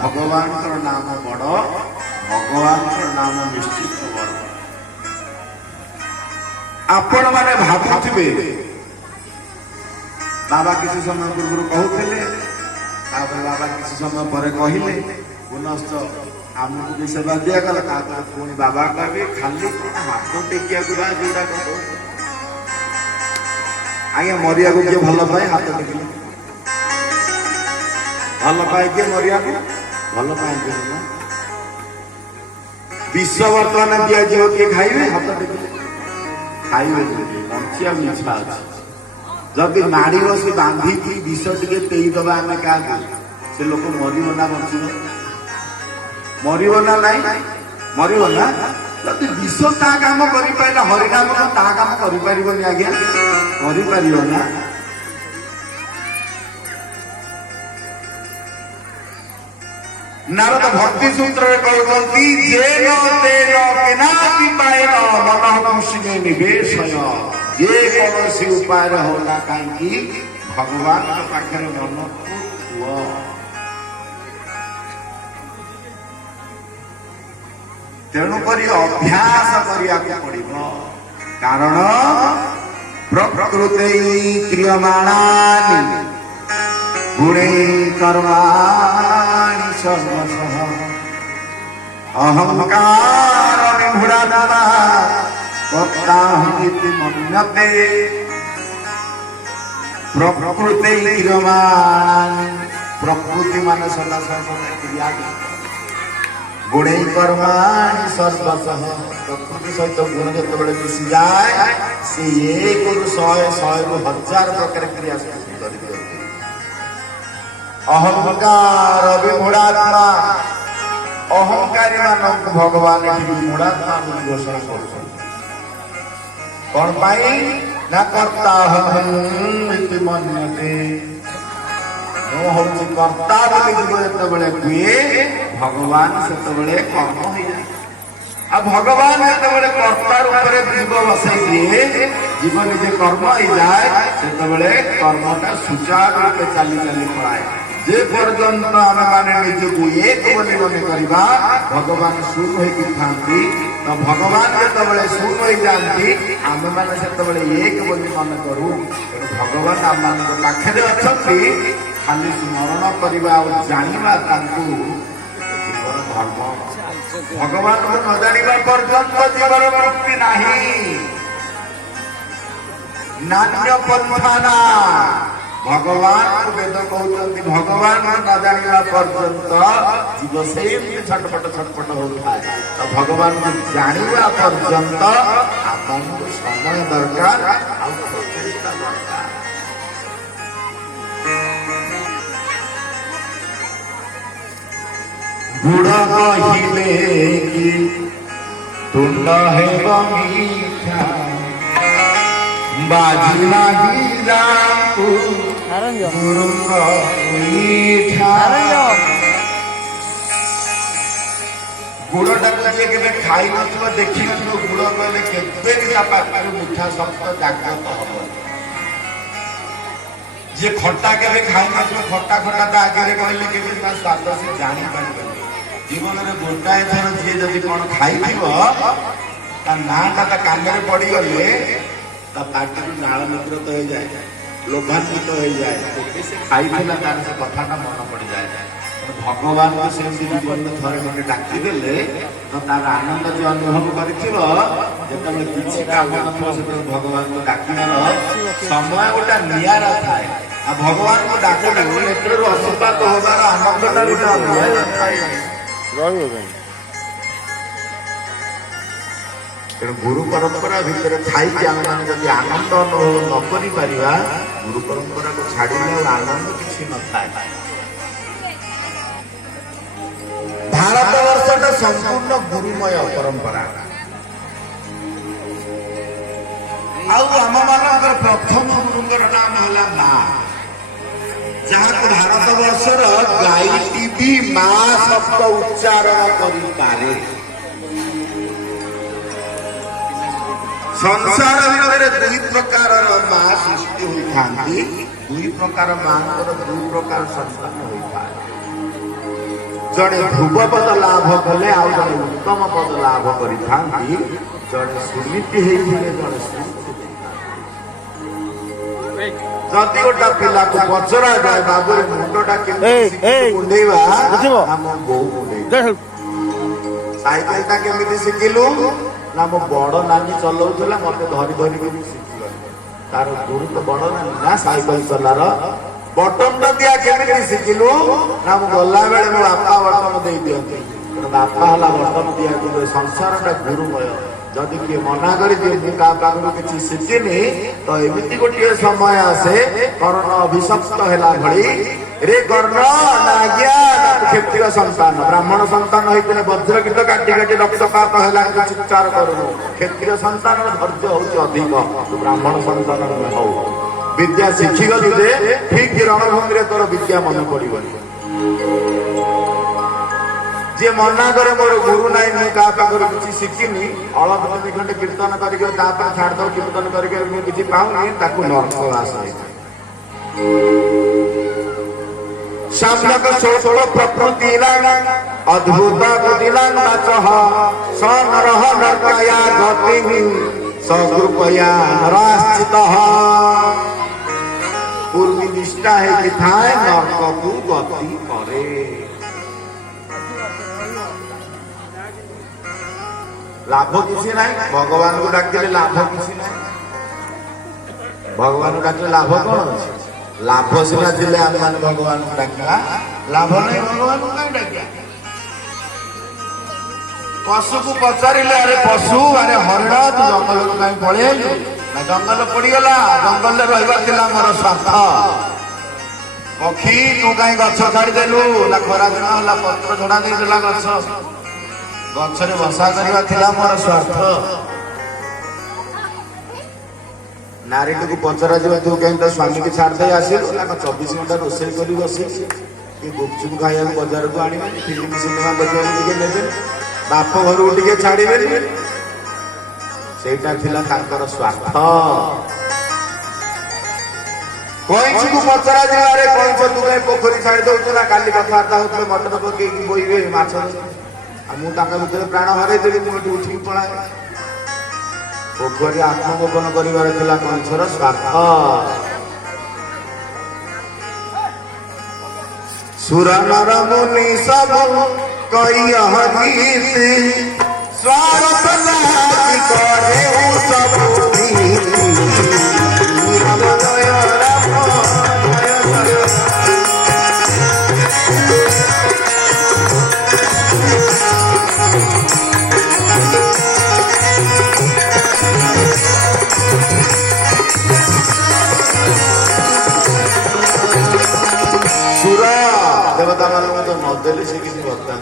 भगवान नाम बड़ भगवान नाम निश्चित बड़ आपण मैंने भावुवे बाबा किसी समय पूर्व कहते बाबा किसी समय पर कहले पुनश्च आमको भी सेवा दिगला पुणी बाबा कहे खाली हाथ टेकिया जोड़ा आज्ञा मरिया को किए भल पाए हाथ टेकिले भल पाए किए मरिया को भल पाए विश्व बर्तमान दिज्व किए खाइबे हाथ टेकिले खाइबे बंचिया इच्छा अच्छे जदि माड़ी बसी बांधिकी विष टे पेईदबा आम क्या से लोक मरब ना बचब मरब ना नहीं मरब ना जदि विष ता काम कर हरिनाम ता काम कर आज्ञा कर ना नारद भक्ति सूत्र कहते मन खुशी निवेशय ये कौन सी उपाय होगा कहीं भगवान के पाखे मन को तेणुक अभ्यास करने पड़ो कारण प्रकृति क्रियमाणानि गुणे कर्माणि सर्वशः अहंकार विभुरात्मा मन्यते प्रकृति क्रियमाणानि प्रकृति मान सदा क्रिया गुणे कर्माणि सर्वशः प्रकृति सहित गुण जो मिशि जाए से एक शहे शहे हजार प्रकार क्रिया कर अहंकार विमूढ़ात्मा अहंकारी मानक भगवान विमूढ़ात्मा घोषणा कर कौन पाई ना कर्ता मन्यते हूँ कर्ता बोली किए भगवान से कर्म हो जाए आ भगवान जो कर्ता रूप में जीव बसई दिए जीव निजे कर्म हो जाए से कर्मटा सुचारू रूपे चली चली पड़ाए जे पर्यंत आम मैंने निजक एक बोली मन करवा भगवान शून्य होती तो भगवान जो शून्य हो जाती आम मैंने से एक बोली मन करूँ भगवान आम पाखे अच्छा खाली स्मरण करवा जाना जीवन धर्म भगवान को न जाना पर्यंत जीवन मुक्ति नहीं नान्य पंथाना भगवान को वेद कहते भगवान न जाना पर्यंत जीव से छटपट होता है तो भगवान को जाना पर्यंत आपन समय दरकार प्रचेषा दरकार गुड़ कहिले कि तुंड है मीठा बाजी नाही रामू गुरु गुड़टा के खाई नथिबो देखि नथिबो गुड़ कहले केबे भी ता पाखर मिठा शब्द जागृत हब जे खट्टा के खाई नथिबो खट्टा खट्टा ता आगे कहले केबे ता स्वाद से जानि पारिबो जीवन में गोटाए थर जी जदि कौन खाई नाटा कान पड़ गले पार्टी नाल निग्रत हो जाए लोभान्वित हो जाए से खाई तार से कथाटा मन पड़ जाए भगवान को से जीवन में थे गोटे डाकिदेले तो तार आनंद जो अनुभव कर किसी काम न भगवान को डाकिबार समय गोटा निरा थाए आ भगवान को डाक नेत्र अशुपात होबार आनंदटा गोटे तेणु गुरु परंपरा भितर थी आम जब आनंद अनुभव न कर गुरु परंपरा को छाड़े आनंद किसी न था भारत वर्ष संपूर्ण गुरुमय परंपरा आम मान प्रथम गुरुंर नाम है माँ जहाँ भारत वर्षर गायटी भी माँ शब्द उच्चारण करे संसार भितर दुई प्रकार माँ सृष्टि होता दुई प्रकार माँ दुई प्रकार संतान होता जड़े ध्रुव पद लाभ कले आउ जड़े उत्तम पद लाभ करी जड़े सुनीति जड़े जदि गोटा पिला को पचरा जाए बाबू मुंडटा कुंडेवा आम बो साइकेल टा केमिति शिखिलु ना मो बड़ नानी चलाउला मते धरी धरी शिखिगली तार गुरु तो बड़ नानी ना साइकेल चलार बटन दिया केमिति शिखिलु ना मो गला बेले मो बापा बटन दे दियंती बापा हला बटन दिया कि संसारटा गुरुमय जदि किए मना कर किसी शिखिनी तो एमती गोटे समय आसे कर्ण अभिशप्त है भली रे कर्ण नाज्ञा क्षत्रिय संतान ब्राह्मण संतान होते वज्र गीत काटी काटी रक्तपात है चिच्चार करू क्षत्रिय संतान धैर्य हूँ अधिक ब्राह्मण संतान हो विद्या शिखिगलु जे ठीक रणभूमि में तोर विद्या मन पड़ोनी जे मना करे मोर गुरु नाई मुझे क्या पाखर किसी शिखिनी अलग तीन खंडे कीर्तन करके छाड़ दो कीर्तन करके किसी पाऊनी नर्कवास सम्यक षोड़ प्रकृति अद्भुत नरकया गति सकृपया नराश्चित पूर्वी निष्ठा है कि थाए नर्क को गति करे लाभ किसी ना भगवान को डाकिले लाभ किसी ना भगवान को डाकिले लाभ कौन अच्छे लाभ सीना थे आम मान भगवान को डाकिया लाभ नहीं भगवान को कहीं डाकिया पशु को पचारे अरे पशु अरे हरिण तू जंगल को कहीं पड़े ना जंगल पड़गला जंगल रहा मोर स्वार्थ पक्षी तू कहीं गछ छाड़देलु ना खरा दिन है पत्र झड़ा देला गछ गछरे बसा करवा मोर स्वार्थ नारी को पचरा जा तू कहीं तो स्वामी की छाड़ दे आसिल 24 घंटा रोषे कर बसी गुपचुप खाया बजार को आने फिल्म सिनेमा देखा ने बाप घर टे छाड़े से स्वार्थ कईची को पचरा जाए कईच तू कहीं पोखरी छाड़ी दौ ना काली कथबार्ता होते मटन पकई बोइबे माछ मुझे प्राण हरईदेवी मुझे उठी पलाए पोखरी आत्मगोपन कर कंसर स्वार्थ सुर नर मुनि सब कई स्वार्थ करे सब देवता मान तो नदेले से किसी बर्तन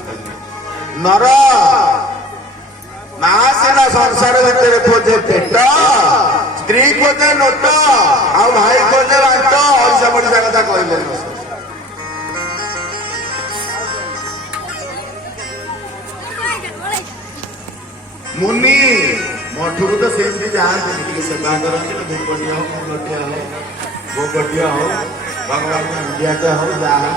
नर ना सीना संसार भितर खोजे पेट स्त्री खोजे नोट आ भाई खोजे बांट ऐसा बढ़िया कथा कहले मुनि मठू तो सेमती जाती सेवा करते धूपटिया हो मुलटिया हो गोपटिया हो भगवान मुंडिया हो जहाँ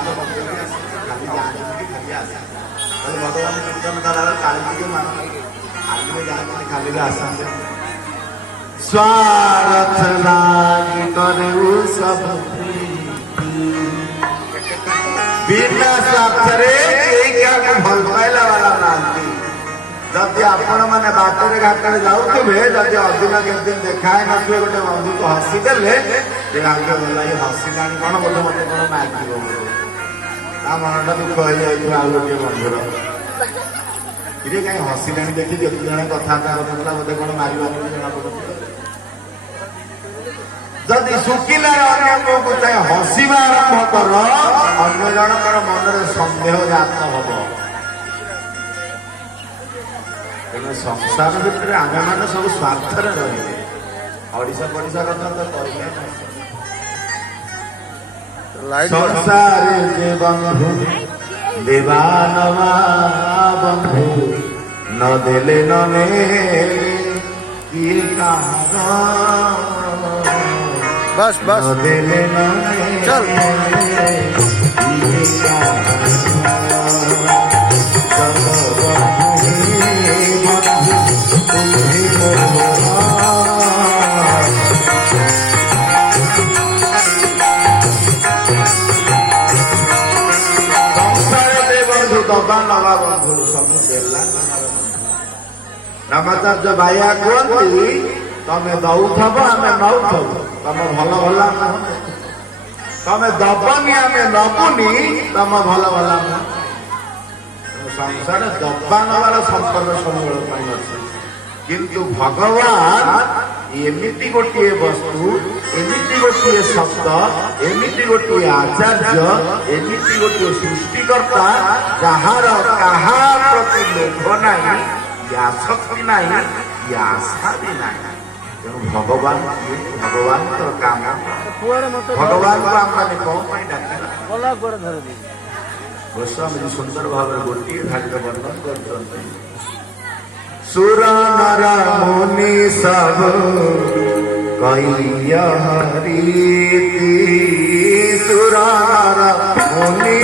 भगवान कीर्तन करा काली के मान आगे जाते खाली आसते स्वार्थ लागी करे सब बिना स्वार्थ रे क्या भल पाइला वाला नांती जदि आपण मैंने बाटर घाटे जाऊे जदि अदिन केदिन देखाए नथे गोटे बंधु को हसी देले आगे गला हसिला कौन बोले मत कौन मागिब मनटा दुख हो जाए आउ गोटे बंधुर ये कहीं हसिला देखी जो जन कथबार्ता बोलते कौन मारे जना पड़े जदि शुकिला को चाहे हसवा आरंभ कर अन्य जनकर मन सन्देह जात हम तेणु संसार भितर आम मैंने सब स्वार्थ रही ओडिशा पड़िशा कथा तो कहले संसार जे बंधु देवानवा बंधु न देले न ने बस बस न देले न चल ଦବା ନବା ବନ୍ଧୁ ସବୁ ଦେଲା ରାମାଚାର୍ଯ୍ୟ ବାୟା କୁହନ୍ତି ତମେ ଦଉଥବ ଆମେ ନଉଥବ ତମ ଭଲ ଭଲ ତମେ ଦବନି ଆମେ ନବୁନି ତମ ଭଲ ଭଲ ସଂସାର ଦବା ନବାର ସମ୍ପର୍କ ସବୁବେଳେ ପାଇଁ ଅଛି କିନ୍ତୁ ଭଗବାନ ଏମିତି ଗୋଟିଏ ବସ୍ତୁ ଏମିତି ଗୋଟିଏ ଶବ୍ଦ ଏମିତି ଗୋଟିଏ ଆଚାର୍ଯ୍ୟ ଏମିତି ଗୋଟିଏ ସୃଷ୍ଟିକର୍ତ୍ତା ଯାହାର କାହା ପ୍ରତି ଲୋଭ ନାହିଁ ଆସକ୍ତି ନାହିଁ ଆଶା ବି ନାହିଁ ତେଣୁ ଭଗବାନ ଭଗବାନଙ୍କର କାମ ଭଗବାନଙ୍କୁ ଆମମାନେ କଣ ପାଇଁ ଡାକିଲା ଗୋସ୍ୱାମୀ ସୁନ୍ଦର ଭାବରେ ଗୋଟିଏ ଧାଡ଼ିରେ ବର୍ଣ୍ଣନ କରୁଛନ୍ତି ସୁର ନର ମୁନି ସବୁ କୈୟ ରୀତି ସୁର ନର ମୁନି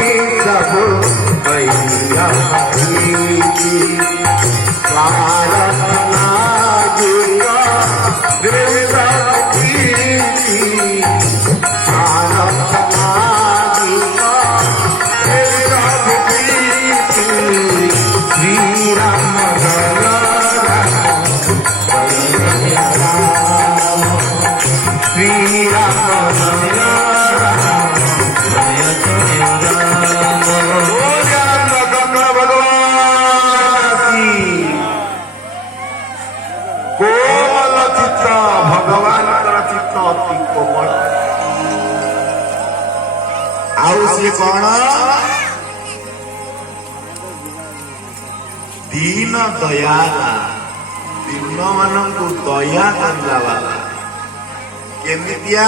ସବୁ କୈୟ ରୀତି कौन दीन दयाला दीन मानक दया करला वाला केमितिया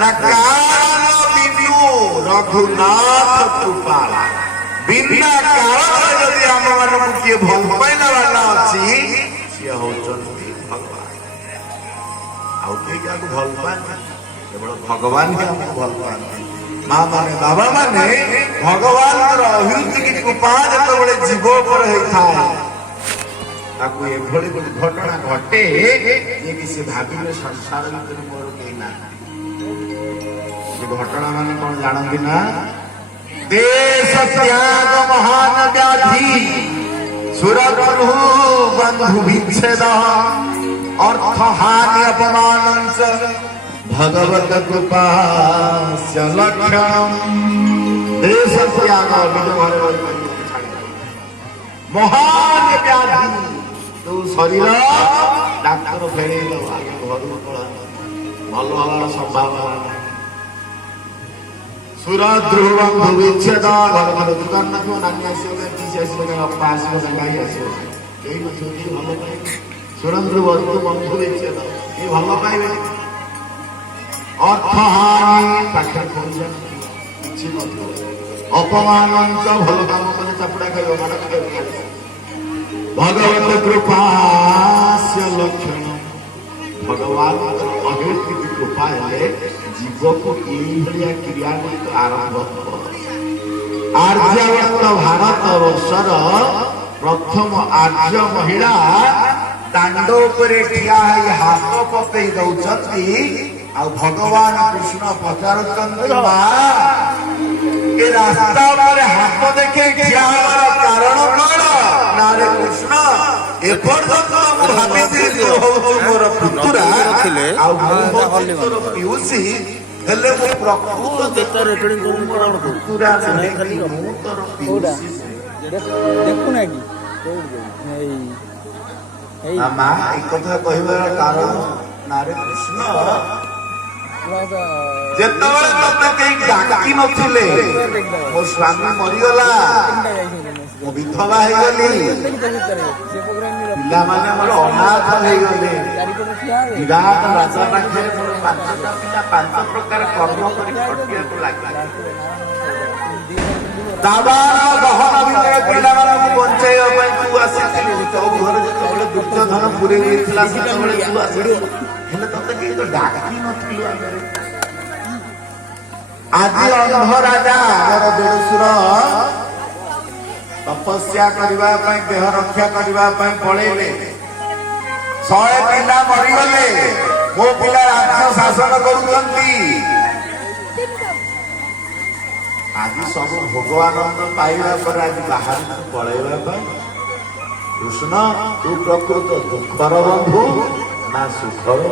ना कारण बिनु रघुनाथ कृपाला बिना कारण यदि हम मानक किए भल पाइला वाला अछि से होचंती भगवान आउ के क्या को भल पान केवल भगवान के हम भल पान माँ माने बाबा माने भगवान अभिवृद्धि की कृपा जो जीव पर होता है घटना घटे ये किसी भाविले संसार भर मोर कहीं ना घटना मान कौन जानती ना देश त्याग महान व्याधि सुरगु बंधु विच्छेद अर्थ हानि अपमान भगवत कृपा लक्षण देश त्याग महान व्याधि तू शरीर डाक्तर फेरे घर भल हवार संभावना सुर ध्रुव बंधु विच्छेद घर घर दुकान नथिବ नानी आसिବ किसी आसिବ बापा आसिବ गाई आसिବ केही नथिବ भल पाइबे सुर ध्रुव बंधु विच्छेद ये भल पाइबे अर्थ हानि पाखे किसी अपमान भल काम कले चापुड़ा खाइब माड़ खाइब भगवत कृपा लक्षण भगवान अभिवृद्धि कृपा हेले जीव को यही क्रियान्वित आरंभ आर्यावर्त भारत वर्षर प्रथम आर्य महिला दांड उपरे ठिया हाथ पकई दौरान आ भगवान कृष्ण पचारुचंद्र ए रास्ता पर हाथ देखे कारण कौन नारे कृष्ण एपर्यंत भाभी मोर पुतुरा पिउसी हेले मो प्रकृत पुतुरा खाली देखु ना कि माँ एक कथा कहबार कारण नारे कृष्ण जेतबेले तते कहीं डाकी नथिले मो स्वामी मरिगला मो विधवा हो गली पिला माने मोर अनाथ हो गले विराट राजा पाखे पांच प्रकार कर्म करी खटिया को लागला दाबार गहन भितर पिला मानू बंचाइबा पई तू आसीथिलु तो घर जेतबेले दुर्योधन पुरे गेथिला सेतबेले तू आसीथिलु हेले तते के तो डाकी नथिलु आज अंध राजा मोर देशुर तपस्या करने देह रक्षा करने पलैले 100 पिला मरीगले मो पिला राज्य शासन करुचंती आज सब भोगवानंद पाइबा पर आज बाहर पलैबा पर कृष्ण तू प्रकृत दुखर बंधु ना सुखर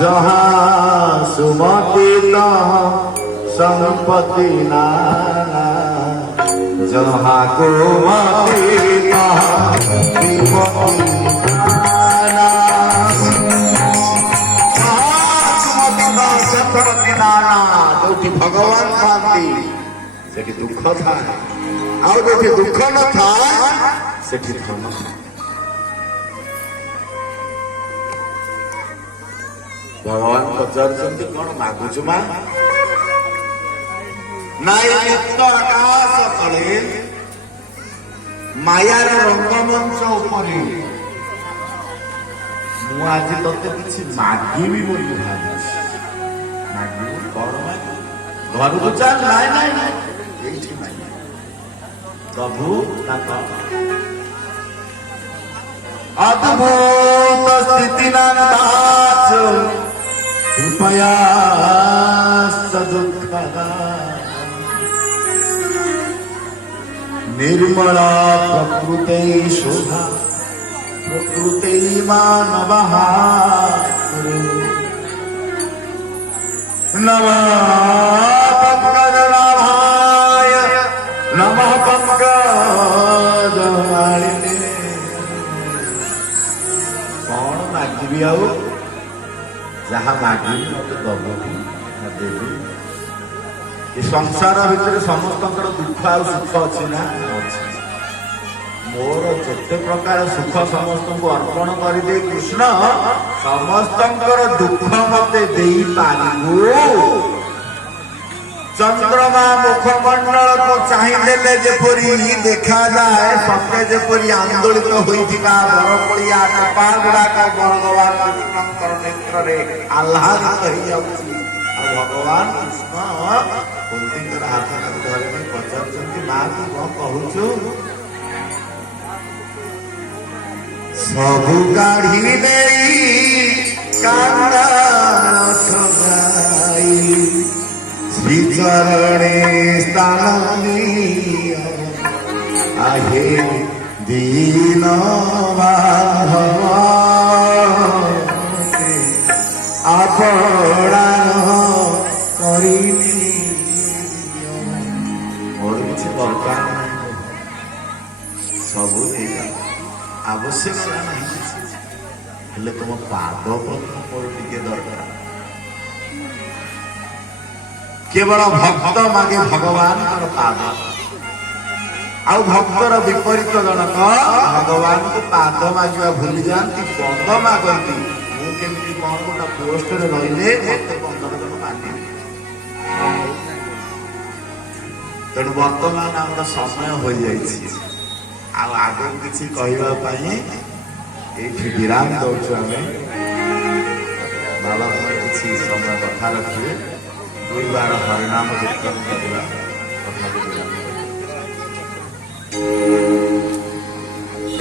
जहाँ सुमति संपत्ति नाना जहाँ गोमती नाना जो भगवान पाती से दुख था ଆଉ ଯୋଉଠି ଦୁଃଖ ନଥାଏ ସେଠି ଧନ। ଭଗବାନ ପଚାରୁଛନ୍ତି କଣ ମାଗୁଛୁ ମା? ନାଇଁ ମୁକ୍ତ ଆକାଶ ତଳେ ମାୟାର ରଙ୍ଗମଞ୍ଚ ଉପରେ ମୁଁ ଆଜି ତତେ କିଛି ମାଗିବି ବୋଲି ଭାବୁଛି। ମାଗିବୁ କଣ ମାଗିବୁ? ଘରକୁ ଚାଲ। ନାଇଁ ନାଇଁ ନାଇଁ ଏଇଠି ମାଗିବୁ प्रभु अद्भुत स्थिति नाथ कृपया सदुख निर्मला प्रकृते शोभा प्रकृते मानव नमः नमः पंकज कौन मागिबी आउ जहाँ मागिबी मत दबू देवी। ये संसार भितर समस्त दुख आ सुख अच्छी ना अच्छी मोर जेते प्रकार सुख समस्त को अर्पण करदे कृष्ण समस्त दुख मते देई पारिबु। चंद्रमा मुखमंडल को चाहिए जेपरी देखा जाए सत्य जेपरी आंदोलित होइथिबा बरपड़िया टपा गुड़ाक भगवान कृष्णकर नेत्र आह्लादित हो जाउछि। भगवान कृष्ण कुंतीकर हाथ धरि पचारुଛନ୍ତି मां तू कौन कहूछु? सबु गाढ़ी देई कांदा सगाई श्रीचरणे स्थान आहे दीन बांधव आपणा करिनी मोर किसी दरकार सब आवश्यक नहीं हेले तुम पाद मोर टिके दरकार। केवल भक्त मागे भगवान पाद आउ भक्तर विपरीत जनक भगवान को पाद मागिबा भूली जाती पद मागती। मुझे कौन गोटा पोस्ट रही मत 15 जन मागे तेणु बर्तमान आम समय हो जाए आग किसी कहवाई ये विराम दौचु आम बाबा किसी समय कथा रखिए 2 बार हरिनाम कीर्तन करवा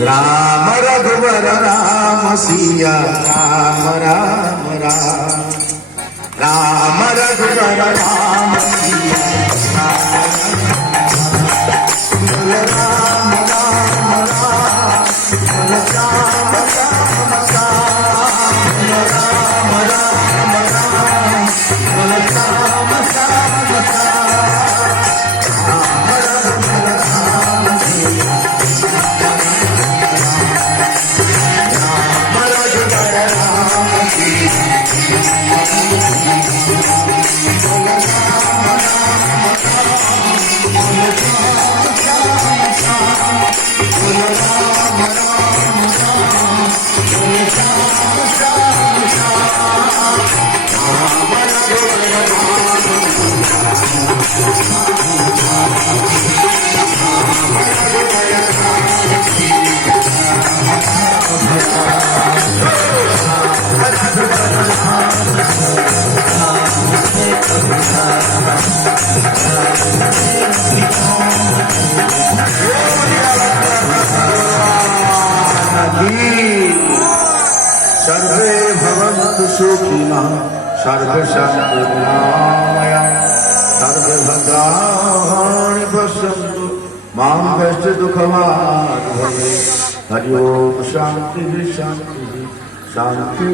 राम रघुवर राम सिया राम राम राम राम रघुवर राम सिया राम राम राम राम सर्वे भवन्तु सुखिनः सर्व शांतिमय सर्वभद्राणि पश्यन्तु मां कश्च दुःखभाग् भवेत्। हरि ओम शांति शांति शांति।